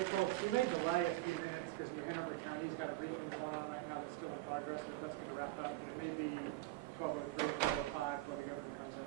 We may delay a few minutes because New Hanover County's got a briefing going on right now that's still in progress, but that's going to wrap up. And it may be 12:03, 12:05 before the governor comes in.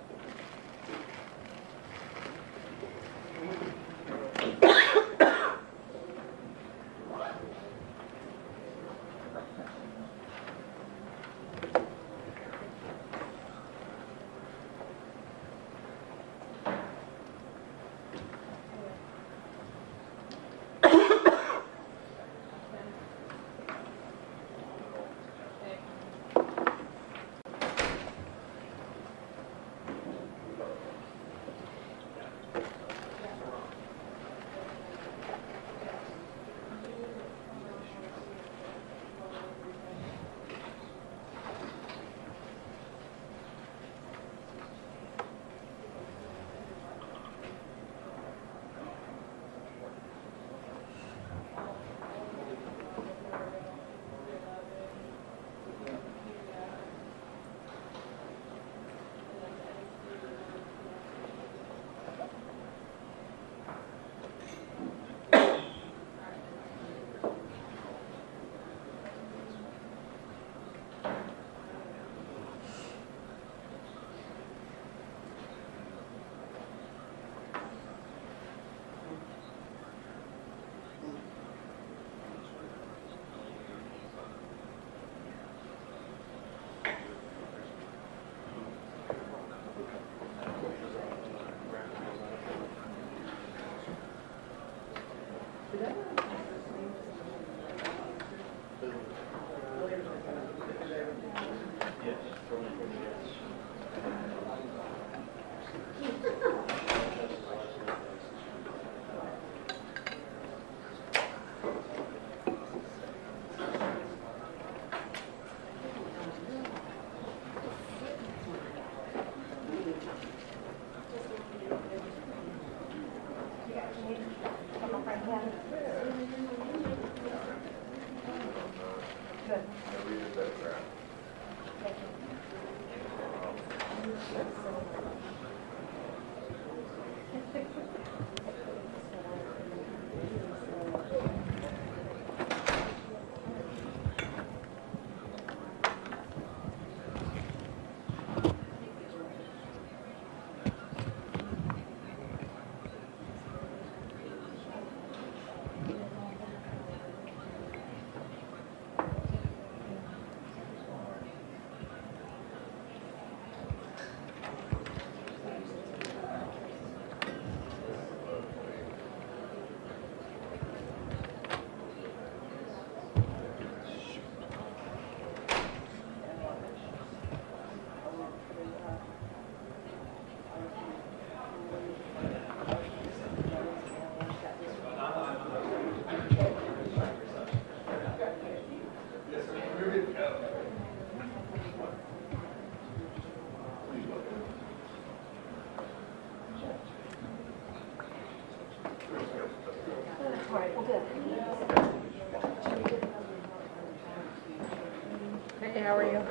Hey, how are you?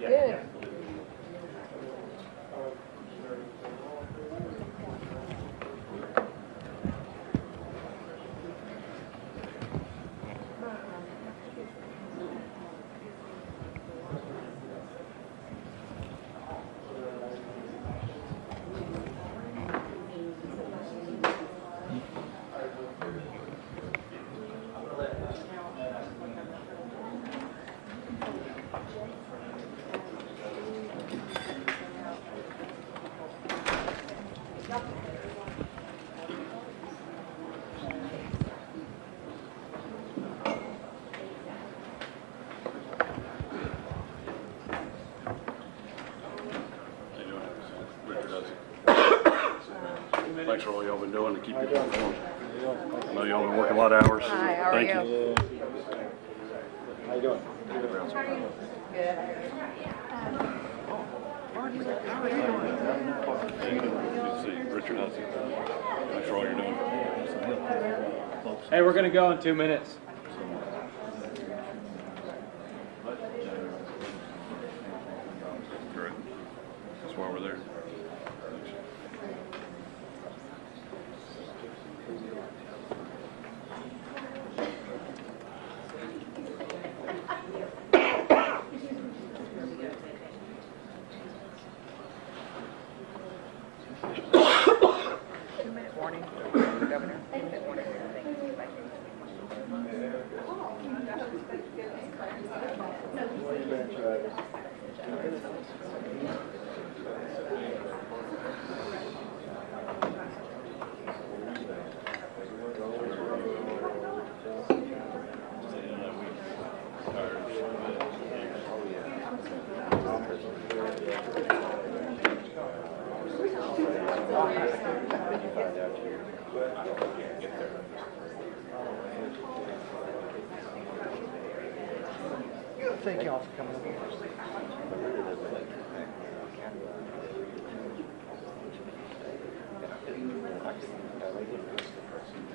Good. Thanks for all y'all been doing to keep people informed. I know y'all been working a lot of hours. Hi, how are you? Thank you. How you doing? Good. Good to see you. Richard, how's it? Thanks for all you're doing. Hey, we're going to go in 2 minutes. Correct. That's why we're there. Thank y'all for coming over.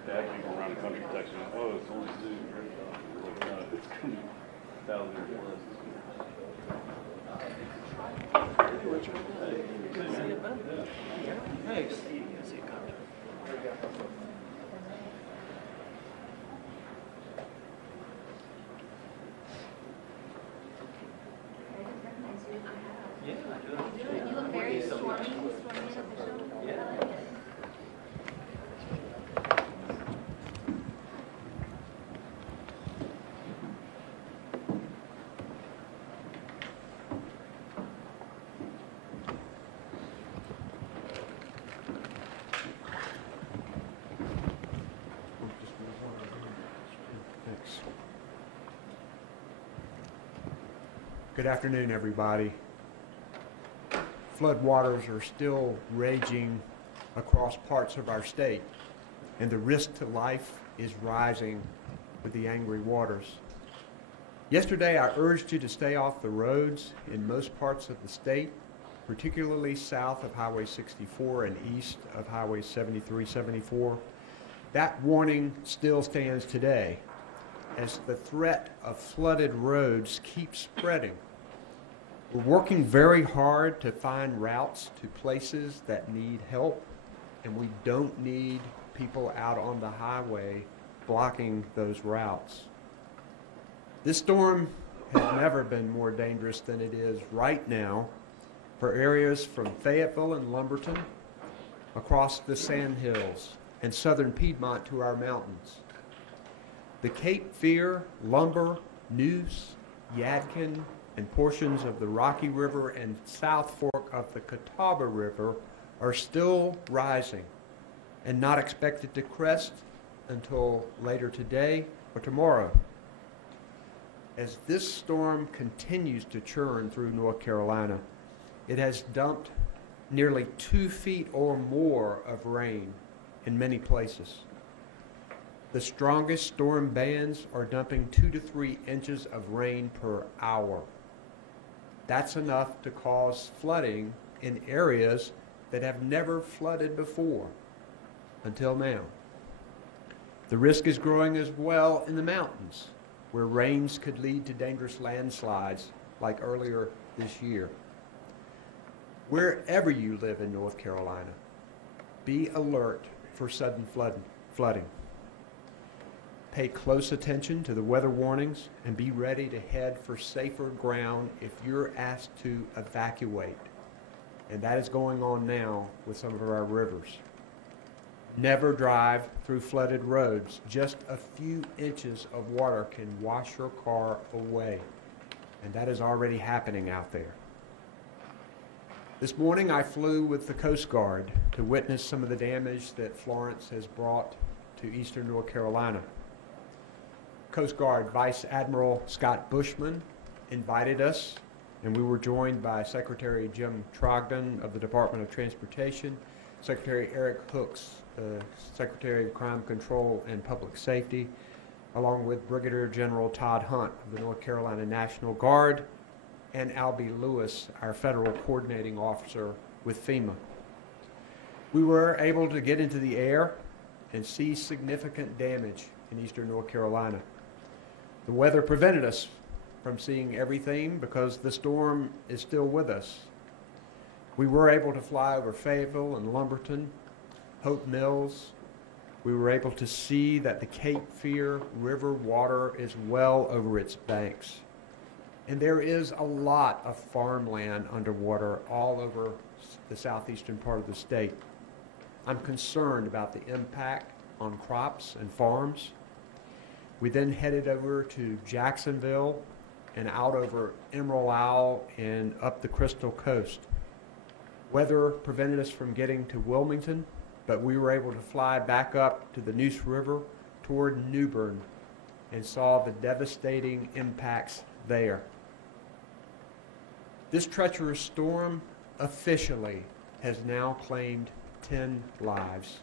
Dad people around the country texting me, oh, it's only two. It's going to be 1,000 plus. Hey. You look very swarmy. Good afternoon, everybody. Floodwaters are still raging across parts of our state, and the risk to life is rising with the angry waters. Yesterday, I urged you to stay off the roads in most parts of the state, particularly south of Highway 64 and east of Highway 73-74. That warning still stands today, as the threat of flooded roads keeps spreading. We're working very hard to find routes to places that need help, and we don't need people out on the highway blocking those routes. This storm has never been more dangerous than it is right now for areas from Fayetteville and Lumberton across the Sandhills and southern Piedmont to our mountains. The Cape Fear, Lumber, Neuse, Yadkin, and portions of the Rocky River and South Fork of the Catawba River are still rising and not expected to crest until later today or tomorrow. As this storm continues to churn through North Carolina, it has dumped nearly 2 feet or more of rain in many places. The strongest storm bands are dumping 2 to 3 inches of rain per hour. That's enough to cause flooding in areas that have never flooded before until now. The risk is growing as well in the mountains, where rains could lead to dangerous landslides like earlier this year. Wherever you live in North Carolina, be alert for sudden flooding. Pay close attention to the weather warnings and be ready to head for safer ground if you're asked to evacuate. And that is going on now with some of our rivers. Never drive through flooded roads. Just a few inches of water can wash your car away. And that is already happening out there. This morning I flew with the Coast Guard to witness some of the damage that Florence has brought to eastern North Carolina. Coast Guard Vice Admiral Scott Bushman invited us, and we were joined by Secretary Jim Trogdon of the Department of Transportation, Secretary Eric Hooks, Secretary of Crime Control and Public Safety, along with Brigadier General Todd Hunt of the North Carolina National Guard, and Albie Lewis, our Federal Coordinating Officer with FEMA. We were able to get into the air and see significant damage in eastern North Carolina. The weather prevented us from seeing everything because the storm is still with us. We were able to fly over Fayetteville and Lumberton, Hope Mills. We were able to see that the Cape Fear River water is well over its banks. And there is a lot of farmland underwater all over the southeastern part of the state. I'm concerned about the impact on crops and farms. We then headed over to Jacksonville and out over Emerald Isle and up the Crystal Coast. Weather prevented us from getting to Wilmington, but we were able to fly back up to the Neuse River toward New Bern and saw the devastating impacts there. This treacherous storm officially has now claimed 10 lives.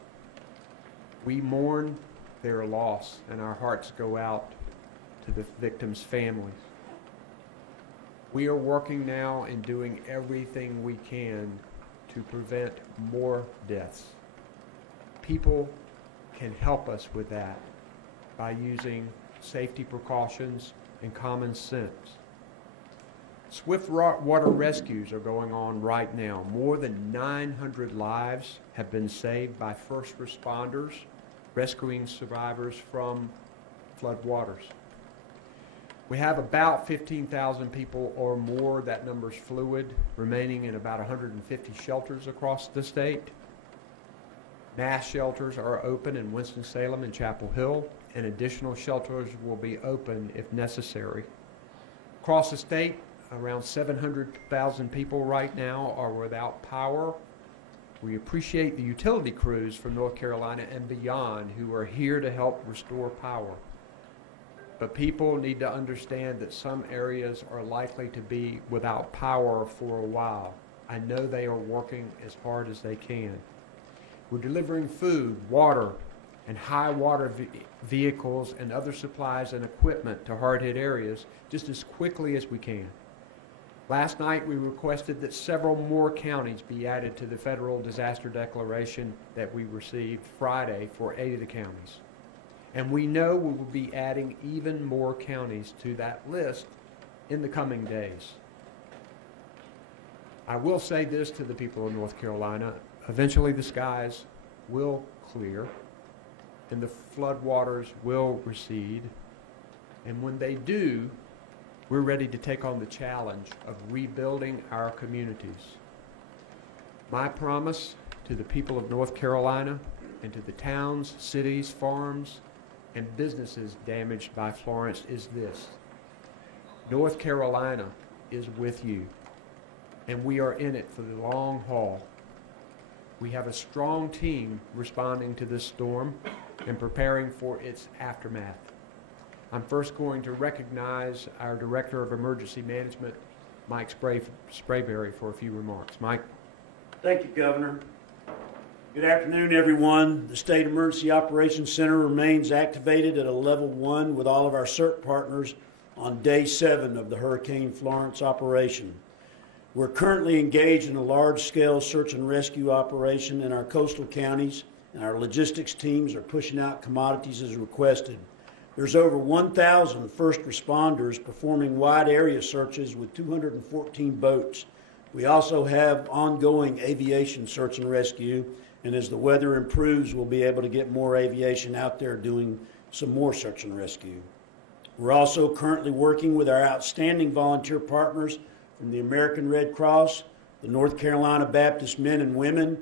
We mourn their loss, and our hearts go out to the victims' families. We are working now and doing everything we can to prevent more deaths. People can help us with that by using safety precautions and common sense. Swift water rescues are going on right now. More than 900 lives have been saved by first responders rescuing survivors from flood waters. We have about 15,000 people or more, that number's fluid, remaining in about 150 shelters across the state. Mass shelters are open in Winston-Salem and Chapel Hill, and additional shelters will be open if necessary. Across the state, around 700,000 people right now are without power. We appreciate the utility crews from North Carolina and beyond who are here to help restore power. But people need to understand that some areas are likely to be without power for a while. I know they are working as hard as they can. We're delivering food, water, and high water vehicles and other supplies and equipment to hard-hit areas just as quickly as we can. Last night, we requested that several more counties be added to the federal disaster declaration that we received Friday for 8 of the counties. And we know we will be adding even more counties to that list in the coming days. I will say this to the people of North Carolina. Eventually, the skies will clear and the flood waters will recede. And when they do, we're ready to take on the challenge of rebuilding our communities. My promise to the people of North Carolina and to the towns, cities, farms, and businesses damaged by Florence is this: North Carolina is with you, and we are in it for the long haul. We have a strong team responding to this storm and preparing for its aftermath. I'm first going to recognize our Director of Emergency Management, Mike Sprayberry, for a few remarks. Mike. Thank you, Governor. Good afternoon, everyone. The State Emergency Operations Center remains activated at a level 1 with all of our CERT partners on day 7 of the Hurricane Florence operation. We're currently engaged in a large-scale search and rescue operation in our coastal counties, and our logistics teams are pushing out commodities as requested. There's over 1,000 first responders performing wide area searches with 214 boats. We also have ongoing aviation search and rescue, and as the weather improves, we'll be able to get more aviation out there doing some more search and rescue. We're also currently working with our outstanding volunteer partners from the American Red Cross, the North Carolina Baptist Men and Women,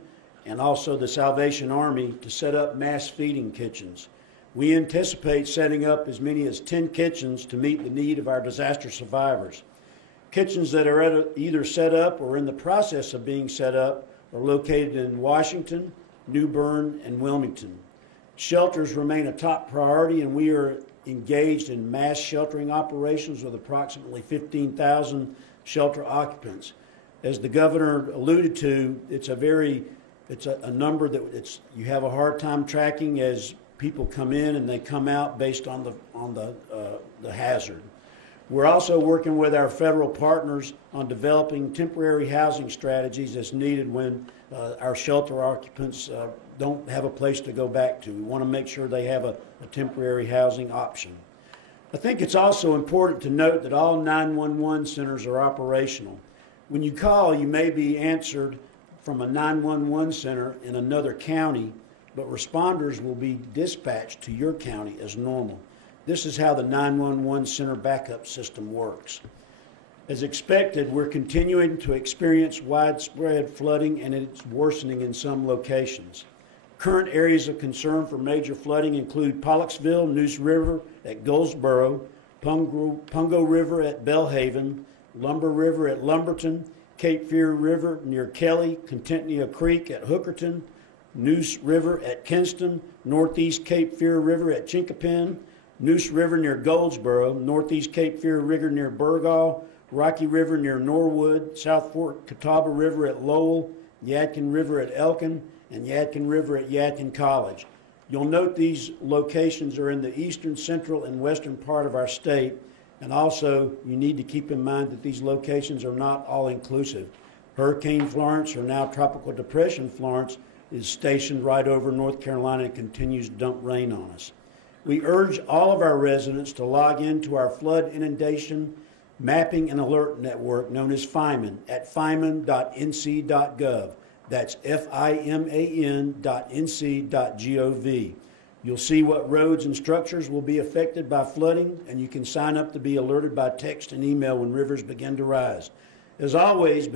and also the Salvation Army to set up mass feeding kitchens. We anticipate setting up as many as 10 kitchens to meet the need of our disaster survivors. Kitchens that are either set up or in the process of being set up are located in Washington, New Bern, and Wilmington. Shelters remain a top priority, and we are engaged in mass sheltering operations with approximately 15,000 shelter occupants. As the governor alluded to, it's a number that you have a hard time tracking as people come in and they come out based on the hazard. We're also working with our federal partners on developing temporary housing strategies as needed when our shelter occupants don't have a place to go back to. We want to make sure they have a temporary housing option. I think it's also important to note that all 911 centers are operational. When you call, you may be answered from a 911 center in another county, but responders will be dispatched to your county as normal. This is how the 911 center backup system works. As expected, we're continuing to experience widespread flooding, and it's worsening in some locations. Current areas of concern for major flooding include Pollexville, Neuse River at Goldsboro, Pungo River at Bellhaven, Lumber River at Lumberton, Cape Fear River near Kelly, Contentnia Creek at Hookerton, Neuse River at Kinston, Northeast Cape Fear River at Chinkapin, Neuse River near Goldsboro, Northeast Cape Fear River near Burgaw, Rocky River near Norwood, South Fork Catawba River at Lowell, Yadkin River at Elkin, and Yadkin River at Yadkin College. You'll note these locations are in the eastern, central, and western part of our state, and also you need to keep in mind that these locations are not all-inclusive. Hurricane Florence, or now Tropical Depression Florence, is stationed right over North Carolina and continues to dump rain on us. We urge all of our residents to log into our flood inundation mapping and alert network known as FIMAN at fiman.nc.gov. That's fiman.nc.gov. You'll see what roads and structures will be affected by flooding, and you can sign up to be alerted by text and email when rivers begin to rise. As always,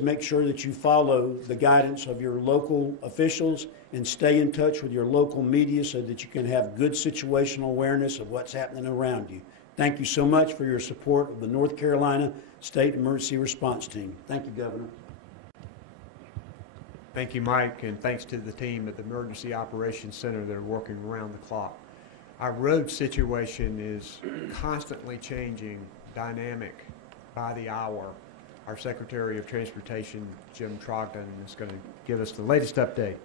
make sure that you follow the guidance of your local officials and stay in touch with your local media so that you can have good situational awareness of what's happening around you. Thank you so much for your support of the North Carolina State Emergency Response Team. Thank you, Governor. Thank you, Mike, and thanks to the team at the Emergency Operations Center that are working around the clock. Our road situation is constantly changing, dynamic by the hour. Our Secretary of Transportation, Jim Trogdon, is going to give us the latest update.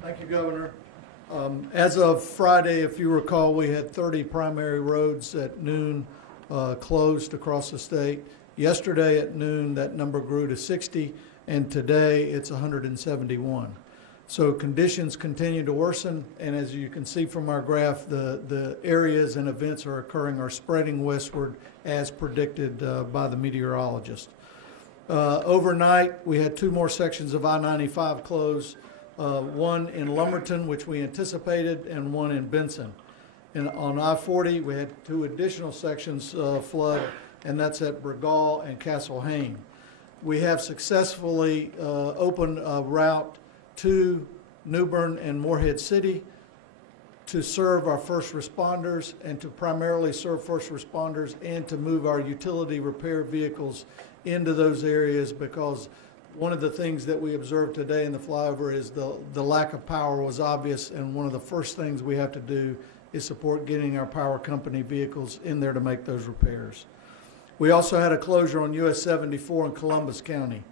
Thank you, Governor. As of Friday, if you recall, we had 30 primary roads at noon closed across the state. Yesterday at noon, that number grew to 60, and today it's 171. So conditions continue to worsen, and as you can see from our graph, the areas and events are spreading westward as predicted by the meteorologist. Overnight, we had 2 more sections of I-95 closed, one in Lumberton, which we anticipated, and one in Benson. And on I-40, we had 2 additional sections flood, and that's at Bregal and Castle Hayne. We have successfully opened a route to New Bern and Morehead City to serve our first responders and to primarily serve first responders and to move our utility repair vehicles into those areas, because one of the things that we observed today in the flyover is the lack of power was obvious, and one of the first things we have to do is support getting our power company vehicles in there to make those repairs. We also had a closure on US 74 in Columbus County.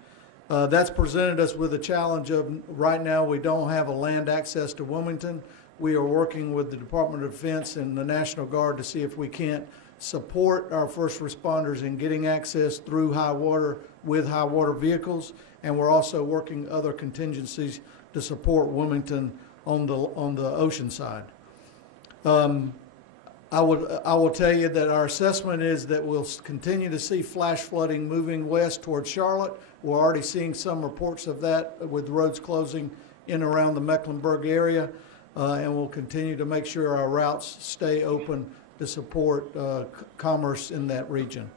That's presented us with a challenge of, right now we don't have a land access to Wilmington. We are working with the Department of Defense and the National Guard to see if we can't support our first responders in getting access through high water with high water vehicles, and we're also working other contingencies to support Wilmington on the ocean side. I will tell you that our assessment is that we'll continue to see flash flooding moving west towards Charlotte. We're already seeing some reports of that with roads closing in around the Mecklenburg area, and we'll continue to make sure our routes stay open to support commerce in that region.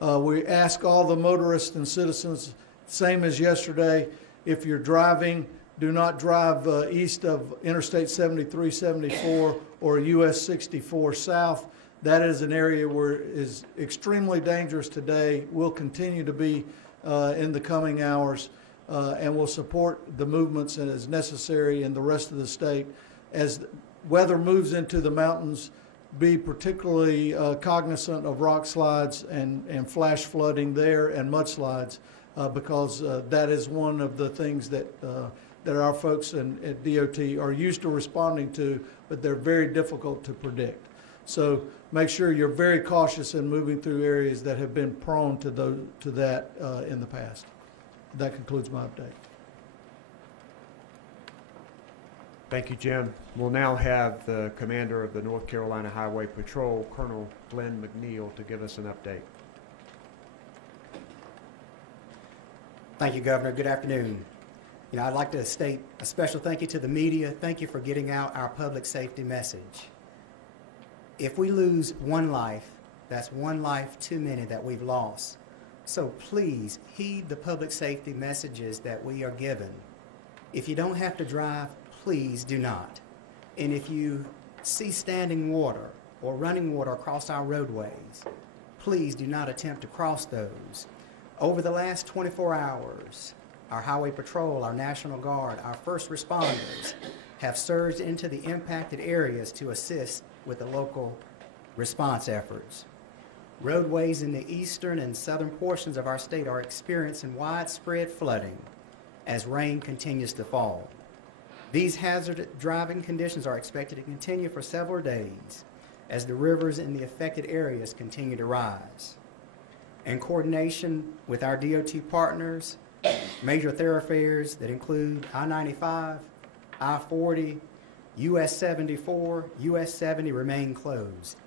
We ask all the motorists and citizens, same as yesterday, if you're driving, do not drive east of Interstate 73, 74, or US 64 south. That is an area where it is extremely dangerous today, will continue to be in the coming hours, and will support the movements as necessary in the rest of the state. As weather moves into the mountains, be particularly cognizant of rock slides and flash flooding there and mudslides, because that is one of the things that our folks at DOT are used to responding to, but they're very difficult to predict. So make sure you're very cautious in moving through areas that have been prone to that in the past. That concludes my update. Thank you, Jim. We'll now have the commander of the North Carolina Highway Patrol, Colonel Glenn McNeil, to give us an update. Thank you, Governor. Good afternoon. I'd like to state a special thank you to the media. Thank you for getting out our public safety message. If we lose one life, that's one life too many that we've lost. So please heed the public safety messages that we are given. If you don't have to drive, please do not. And if you see standing water or running water across our roadways, please do not attempt to cross those. Over the last 24 hours, our Highway Patrol, our National Guard, our first responders have surged into the impacted areas to assist with the local response efforts. Roadways in the eastern and southern portions of our state are experiencing widespread flooding as rain continues to fall. These hazardous driving conditions are expected to continue for several days as the rivers in the affected areas continue to rise. In coordination with our DOT partners, major thoroughfares that include I-95, I-40, US 74, US 70 remain closed.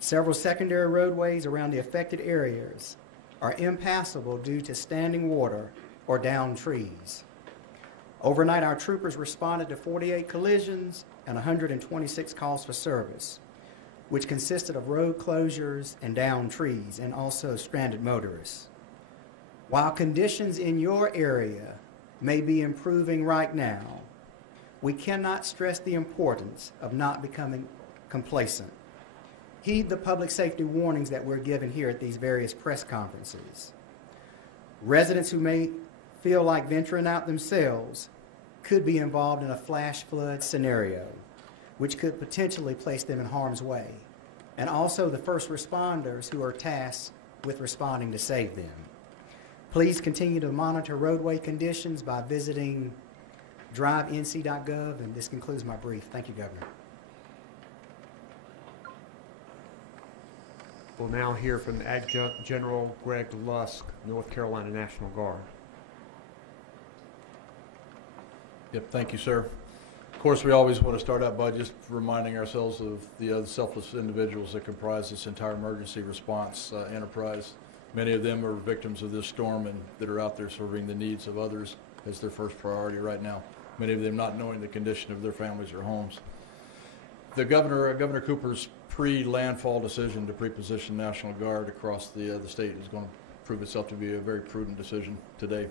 Several secondary roadways around the affected areas are impassable due to standing water or downed trees. Overnight, our troopers responded to 48 collisions and 126 calls for service, which consisted of road closures and downed trees and also stranded motorists. While conditions in your area may be improving right now, we cannot stress the importance of not becoming complacent. Heed the public safety warnings that we're given here at these various press conferences. Residents who may feel like venturing out themselves could be involved in a flash flood scenario, which could potentially place them in harm's way, and also the first responders who are tasked with responding to save them. Please continue to monitor roadway conditions by visiting drivenc.gov, and this concludes my brief. Thank you, Governor. We'll now hear from Adjutant General Greg Lusk, North Carolina National Guard. Yep, thank you, sir. Of course, we always want to start out by just reminding ourselves of the other selfless individuals that comprise this entire emergency response enterprise. Many of them are victims of this storm and that are out there serving the needs of others as their first priority right now. Many of them not knowing the condition of their families or homes. The Governor Cooper's pre-landfall decision to pre-position National Guard across the state is going to prove itself to be a very prudent decision today.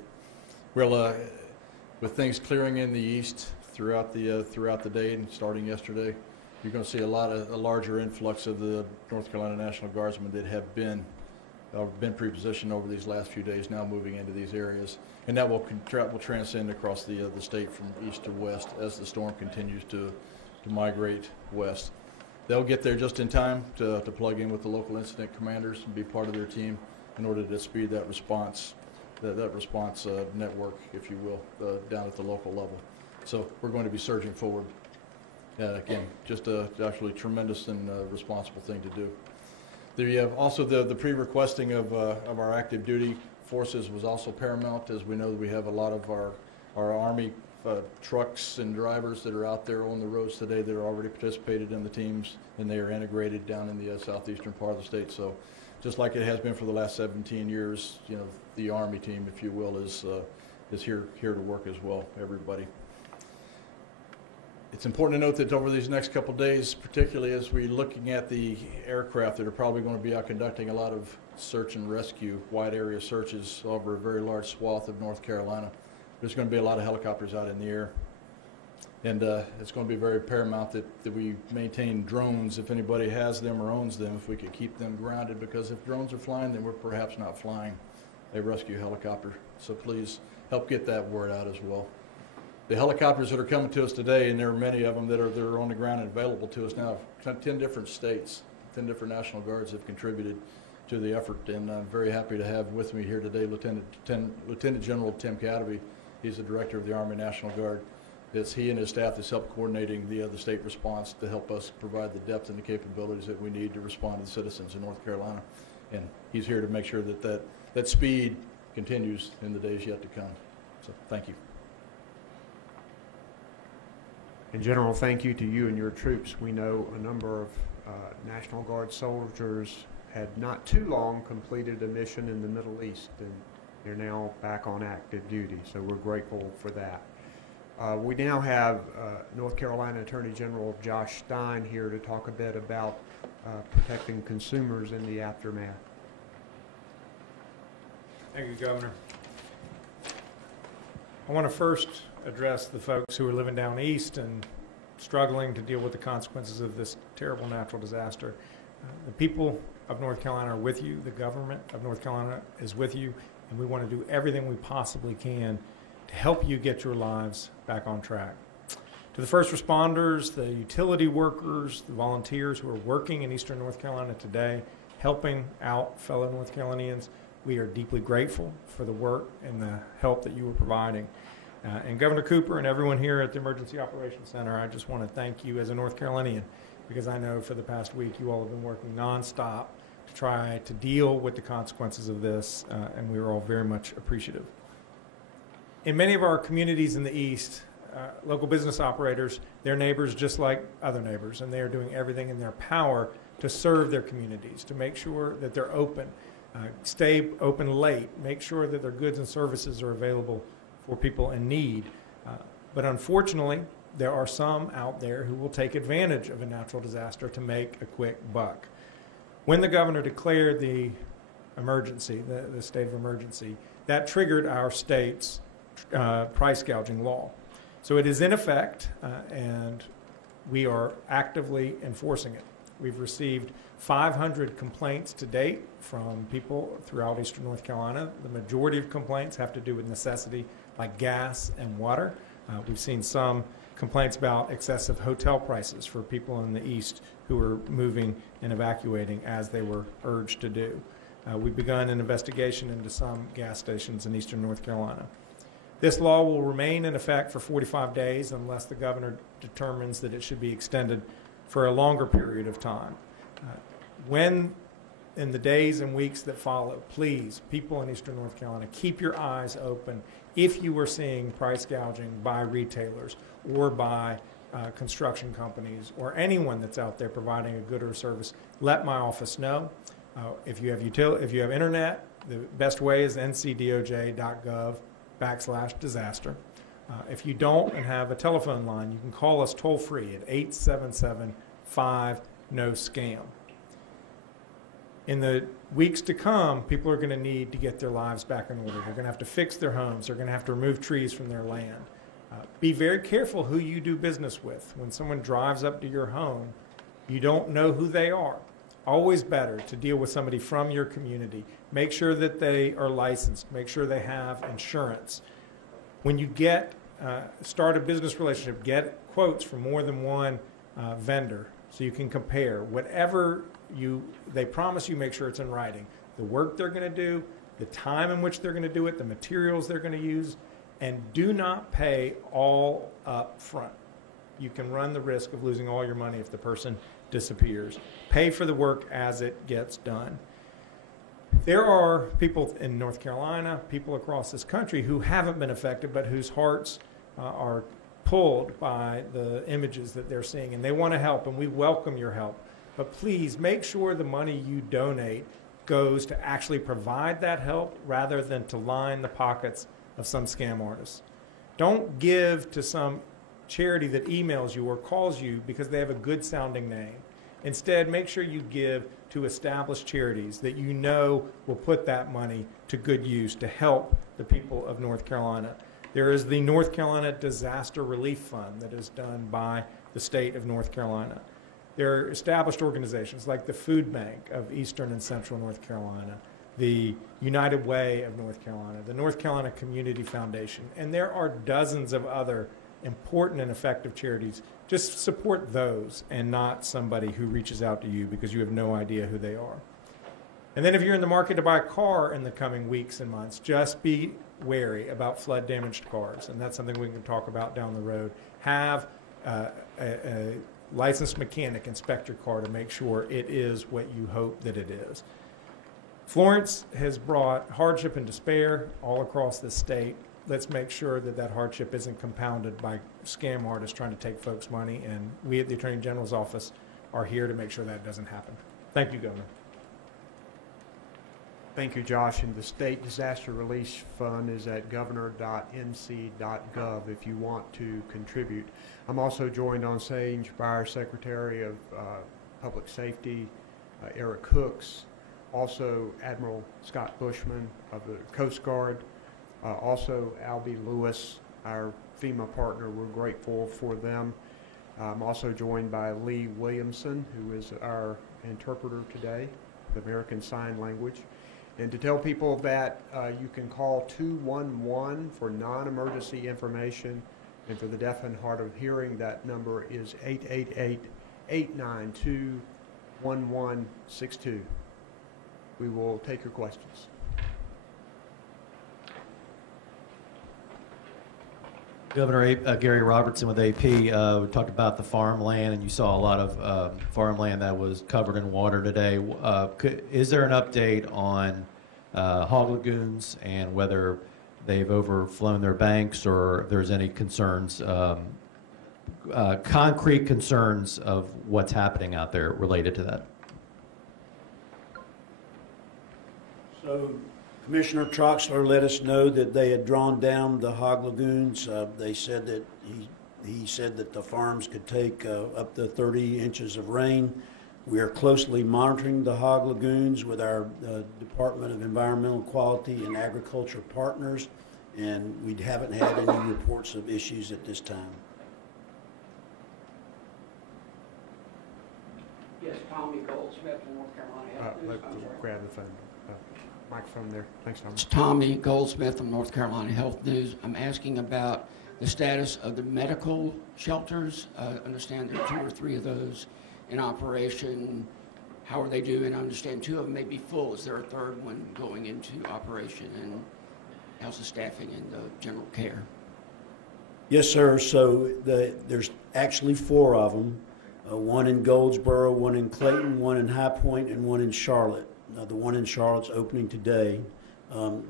Well, with things clearing in the east throughout the day and starting yesterday, you're going to see a larger influx of the North Carolina National Guardsmen that have been pre-positioned over these last few days, now moving into these areas, and that will transcend across the state from east to west as the storm continues to migrate west. They'll get there just in time to plug in with the local incident commanders and be part of their team in order to speed that response, that response network, if you will, down at the local level. So we're going to be surging forward. Again, just actually tremendous and responsible thing to do. Also the pre-requesting of our active duty forces was also paramount, as we know that we have a lot of our Army trucks and drivers that are out there on the roads today that are already participated in the teams, and they are integrated down in the southeastern part of the state. So just like it has been for the last 17 years, you know, the Army team, if you will, is here to work as well, everybody. It's important to note that over these next couple of days, particularly as we're looking at the aircraft that are probably going to be out conducting a lot of search and rescue, wide area searches over a very large swath of North Carolina, there's going to be a lot of helicopters out in the air. And it's going to be very paramount that we maintain drones, if anybody has them or owns them, if we could keep them grounded, because if drones are flying, then we're perhaps not flying a rescue helicopter. So please help get that word out as well. The helicopters that are coming to us today, and there are many of them that are on the ground and available to us now, 10 different states, 10 different National Guards have contributed to the effort, and I'm very happy to have with me here today Lieutenant General Tim Cadeby. He's the director of the Army National Guard. It's he and his staff that's helped coordinating the state response to help us provide the depth and the capabilities that we need to respond to the citizens in North Carolina. And he's here to make sure that speed continues in the days yet to come. So thank you. In general, thank you to you and your troops. We know a number of National Guard soldiers had not too long completed a mission in the Middle East, and they're now back on active duty, so we're grateful for that. We now have North Carolina Attorney General Josh Stein here to talk a bit about protecting consumers in the aftermath. Thank you, Governor. I want to first address the folks who are living down east and struggling to deal with the consequences of this terrible natural disaster. The people of North Carolina are with you. The government of North Carolina is with you, and we want to do everything we possibly can to help you get your lives back on track. To the first responders, the utility workers, the volunteers who are working in eastern North Carolina today, helping out fellow North Carolinians, we are deeply grateful for the work and the help that you are providing. And Governor Cooper and everyone here at the Emergency Operations Center, I just want to thank you as a North Carolinian, because I know for the past week you all have been working nonstop to try to deal with the consequences of this, and we are all very much appreciative. In many of our communities in the East, local business operators, they're neighbors just like other neighbors, and they are doing everything in their power to serve their communities, to make sure that they're open, stay open late, make sure that their goods and services are available for people in need. But unfortunately, there are some out there who will take advantage of a natural disaster to make a quick buck. When the governor declared the emergency, the state of emergency, that triggered our state's price gouging law. So it is in effect, and we are actively enforcing it. We've received 500 complaints to date from people throughout eastern North Carolina. The majority of complaints have to do with necessity like gas and water. We've seen some complaints about excessive hotel prices for people in the east who are moving and evacuating as they were urged to do. We've begun an investigation into some gas stations in eastern North Carolina. This law will remain in effect for 45 days unless the governor determines that it should be extended for a longer period of time. When in the days and weeks that follow, please, people in eastern North Carolina, keep your eyes open if you are seeing price gouging by retailers or by construction companies or anyone that's out there providing a good or service. Let my office know. If you have internet, the best way is ncdoj.gov/disaster. If you don't and have a telephone line, you can call us toll free at 877-5-NO-SCAM. In the weeks to come, people are going to need to get their lives back in order. They're going to have to fix their homes. They're going to have to remove trees from their land. Be very careful who you do business with. When someone drives up to your home, you don't know who they are. Always better to deal with somebody from your community. Make sure that they are licensed. Make sure they have insurance. When you start a business relationship, get quotes from more than one vendor so you can compare. Whatever they promise you, make sure it's in writing. The work they're going to do, the time in which they're going to do it, the materials they're going to use, and do not pay all up front. You can run the risk of losing all your money if the person disappears. Pay for the work as it gets done. There are people in North Carolina, people across this country who haven't been affected but whose hearts are pulled by the images that they're seeing, and they want to help, and we welcome your help. But please make sure the money you donate goes to actually provide that help rather than to line the pockets of some scam artists. Don't give to some charity that emails you or calls you because they have a good sounding name. Instead, make sure you give to established charities that you know will put that money to good use to help the people of North Carolina. There is the North Carolina Disaster Relief Fund that is done by the state of North Carolina. There are established organizations like the Food Bank of Eastern and Central North Carolina, the United Way of North Carolina, the North Carolina Community Foundation, and there are dozens of other important and effective charities. Just support those and not somebody who reaches out to you because you have no idea who they are. And then if you're in the market to buy a car in the coming weeks and months, just be wary about flood damaged cars, and that's something we can talk about down the road. Have a licensed mechanic inspect your car to make sure it is what you hope that it is. Florence has brought hardship and despair all across the state. Let's make sure that that hardship isn't compounded by scam artists trying to take folks' money, and we at the Attorney General's office are here to make sure that doesn't happen. Thank you, Governor. Thank you, Josh. And the State Disaster Relief Fund is at governor.nc.gov if you want to contribute. I'm also joined on stage by our Secretary of Public Safety, Eric Hooks, also Admiral Scott Bushman of the Coast Guard, also Albie Lewis, our FEMA partner. We're grateful for them. I'm also joined by Lee Williamson, who is our interpreter today, the American Sign Language. And to tell people that you can call 211 for non-emergency information, and for the deaf and hard of hearing, that number is 888-892-1162. We will take your questions. Governor Gary Robertson with AP, we talked about the farmland, and you saw a lot of farmland that was covered in water today. Is there an update on hog lagoons and whether they've overflown their banks, or if there's any concerns, concrete concerns of what's happening out there related to that? So Commissioner Troxler let us know that they had drawn down the hog lagoons. They said that he said that the farms could take up to 30 inches of rain. We are closely monitoring the hog lagoons with our Department of Environmental Quality and Agriculture partners, and we haven't had any reports of issues at this time. Yes, Tommy Goldsmith from North Carolina Health News. Let's grab the phone. Microphone there. Thanks, Tom. It's Tommy Goldsmith from North Carolina Health News. I'm asking about the status of the medical shelters. I understand there are 2 or 3 of those in operation. How are they doing? I understand 2 of them may be full. Is there a 3rd one going into operation? And how's the staffing and the general care? Yes, sir. So there's actually 4 of them. 1 in Goldsboro, 1 in Clayton, 1 in High Point, and 1 in Charlotte. The one in Charlotte's opening today.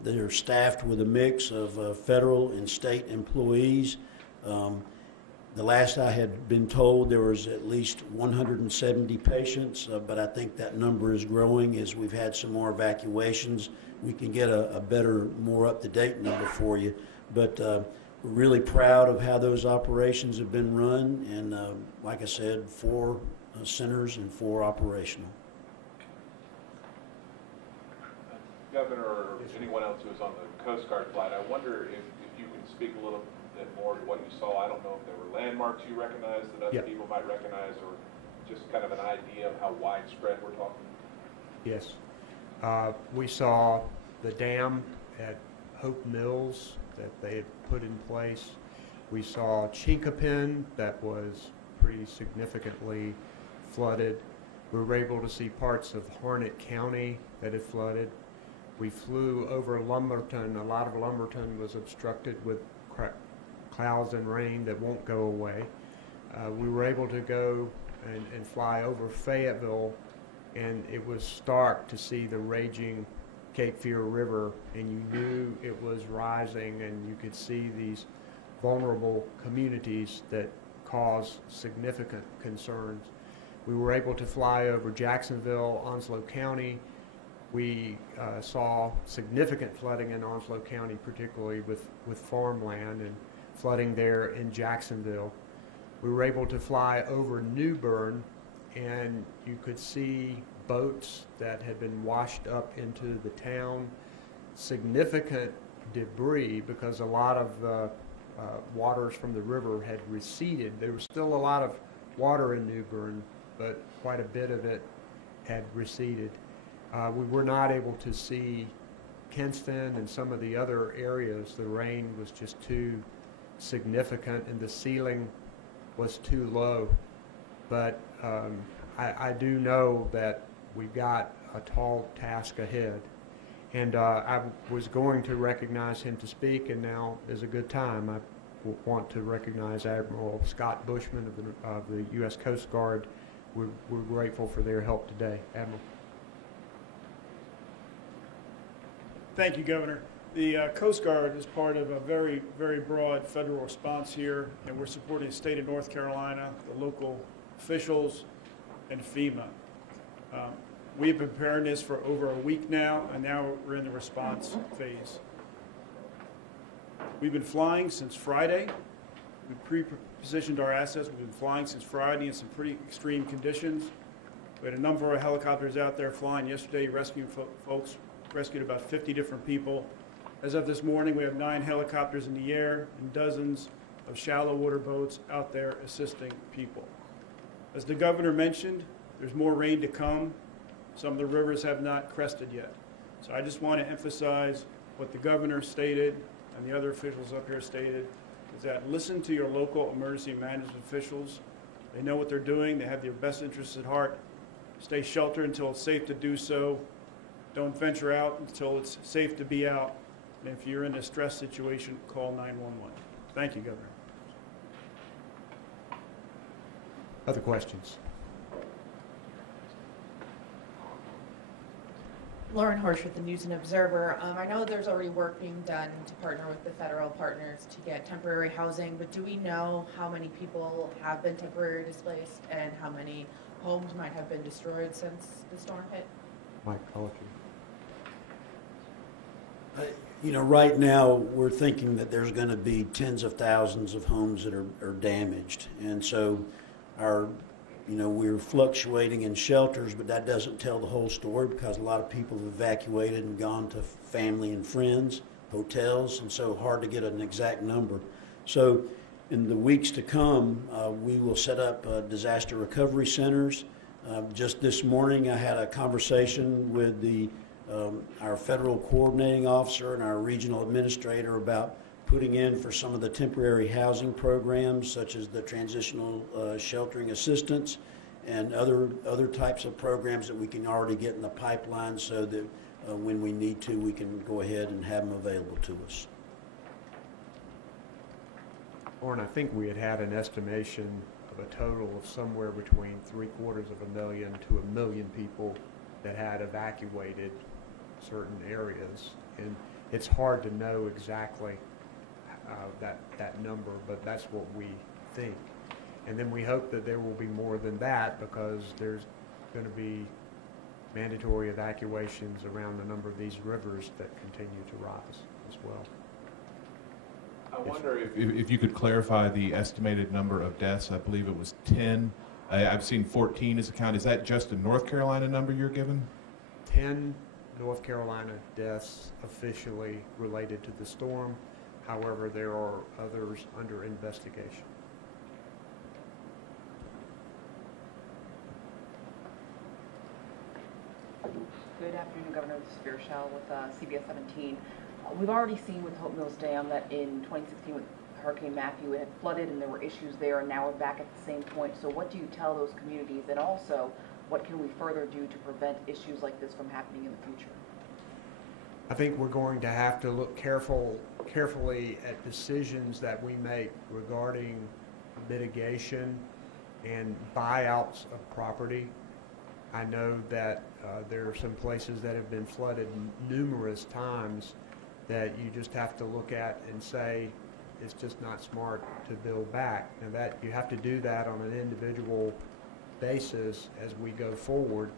They're staffed with a mix of federal and state employees. The last I had been told, there was at least 170 patients, but I think that number is growing as we've had some more evacuations. We can get a better, more up-to-date number for you. But we're really proud of how those operations have been run. And like I said, 4 centers and 4 operational. Governor, or anyone else who was on the Coast Guard flight, I wonder if you can speak a little bit more to what you saw. I don't know if there were landmarks you recognized that other people might recognize, or just kind of an idea of how widespread we're talking. Yes. We saw the dam at Hope Mills that they had put in place. We saw Chinkapin that was pretty significantly flooded. We were able to see parts of Harnett County that had flooded. We flew over Lumberton. A lot of Lumberton was obstructed with clouds and rain that won't go away. We were able to go and fly over Fayetteville, and it was stark to see the raging Cape Fear River, and you knew it was rising, and you could see these vulnerable communities that cause significant concerns. We were able to fly over Jacksonville, Onslow County. We saw significant flooding in Onslow County, particularly with farmland and flooding there in Jacksonville. We were able to fly over New Bern, and you could see boats that had been washed up into the town, significant debris because a lot of the waters from the river had receded. There was still a lot of water in New Bern, but quite a bit of it had receded. We were not able to see Kinston and some of the other areas. The rain was just too significant and the ceiling was too low. But I do know that we've got a tall task ahead. And I was going to recognize him to speak, and now is a good time. I want to recognize Admiral Scott Bushman of the U.S. Coast Guard. We're grateful for their help today. Admiral. Thank you, Governor. The Coast Guard is part of a very, very broad federal response here, and we're supporting the state of North Carolina, the local officials, and FEMA. We've been preparing this for over a week now, and now we're in the response phase. We've been flying since Friday. We pre-positioned our assets. We've been flying since Friday in some pretty extreme conditions. We had a number of helicopters out there flying yesterday, rescuing folks, rescued about 50 different people. As of this morning, we have 9 helicopters in the air and dozens of shallow water boats out there assisting people. As the governor mentioned, there's more rain to come. Some of the rivers have not crested yet. So I just want to emphasize what the governor stated and the other officials up here stated, is that listen to your local emergency management officials. They know what they're doing. They have your best interests at heart. Stay sheltered until it's safe to do so. Don't venture out until it's safe to be out. And if you're in a stress situation, call 911. Thank you, Governor. Other questions? Lauren Horsch with the News and Observer. I know there's already work being done to partner with the federal partners to get temporary housing, but do we know how many people have been temporarily displaced and how many homes might have been destroyed since the storm hit? Mike, I'll let you. You know, right now, we're thinking that there's going to be tens of thousands of homes that are damaged. And so we're fluctuating in shelters, but that doesn't tell the whole story because a lot of people have evacuated and gone to family and friends, hotels, and so hard to get an exact number. So in the weeks to come, we will set up disaster recovery centers. Just this morning, I had a conversation with our federal coordinating officer and our regional administrator about putting in for some of the temporary housing programs, such as the transitional sheltering assistance and other types of programs that we can already get in the pipeline so that when we need to, we can go ahead and have them available to us. Lauren, I think we had an estimation of a total of somewhere between 750,000 to 1 million people that had evacuated certain areas. And it's hard to know exactly that number, but that's what we think. And then we hope that there will be more than that because there's going to be mandatory evacuations around a number of these rivers that continue to rise as well. I wonder If you could clarify the estimated number of deaths. I believe it was 10. I've seen 14 as a count. Is that just a North Carolina number you're given? 10 North Carolina deaths officially related to the storm. However, there are others under investigation. Good afternoon, Governor. This is Vera Shell with CBS 17. We've already seen with Hope Mills Dam that in 2016 with Hurricane Matthew it had flooded and there were issues there, and now we're back at the same point. So what do you tell those communities, and also what can we further do to prevent issues like this from happening in the future? I think we're going to have to look carefully at decisions that we make regarding mitigation and buyouts of property. I know that there are some places that have been flooded numerous times that you just have to look at and say it's just not smart to build back. Now that you have to do that on an individual basis as we go forward,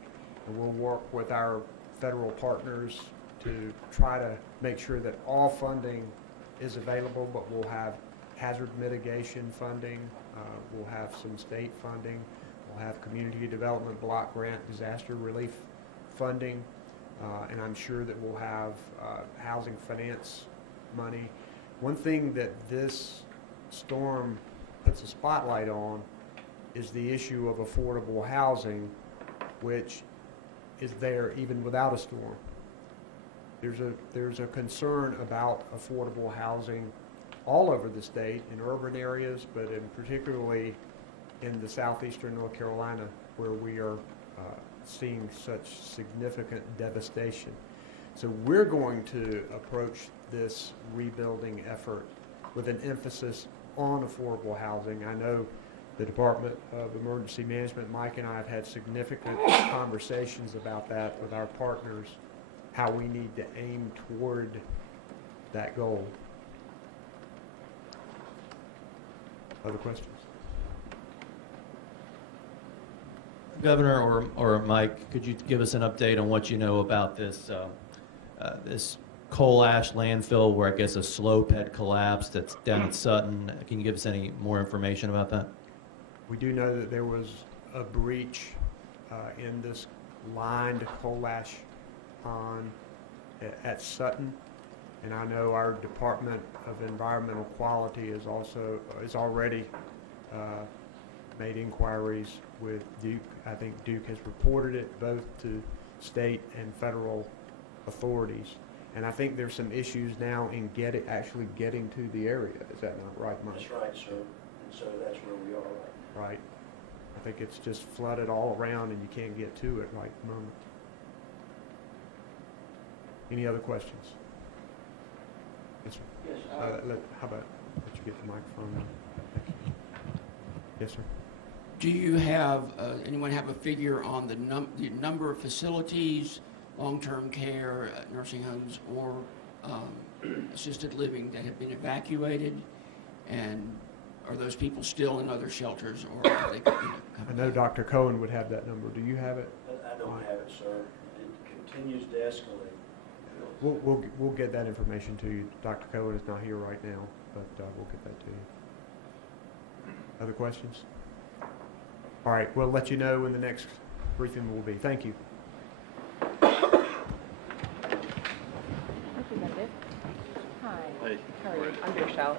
and we'll work with our federal partners to try to make sure that all funding is available, but we'll have hazard mitigation funding, we'll have some state funding, we'll have community development block grant disaster relief funding, and I'm sure that we'll have housing finance money. One thing that this storm puts a spotlight on is the issue of affordable housing, which is there even without a storm. There's a concern about affordable housing all over the state, in urban areas, but particularly in the southeastern North Carolina, where we are seeing such significant devastation. So we're going to approach this rebuilding effort with an emphasis on affordable housing. I know the Department of Emergency Management, Mike and I have had significant conversations about that with our partners, how we need to aim toward that goal. Other questions? Governor or Mike, could you give us an update on what you know about this this coal ash landfill where I guess a slope had collapsed that's down at Sutton? Can you give us any more information about that? We do know that there was a breach in this lined coal ash pond at Sutton. And I know our Department of Environmental Quality is already made inquiries with Duke. I think Duke has reported it both to state and federal authorities. And I think there's some issues now in actually getting to the area. Is that not right, Mike? That's right, sir. And so that's where we are right Right. I think it's just flooded all around and you can't get to it right at the moment. Any other questions? Yes, sir. Yes, how about let you get the microphone? Yes, sir. Do you have, anyone have a figure on the number of facilities, long-term care, nursing homes, or assisted living that have been evacuated? And are those people still in other shelters, or are they? I know Dr. Cohen would have that number. Do you have it? I don't have it, sir. It continues to escalate. We'll get that information to you. Dr. Cohen is not here right now, but we'll get that to you. Other questions? All right, we'll let you know when the next briefing will be. Thank you. Representative. Hi. Hey. How are you? I'm Rochelle.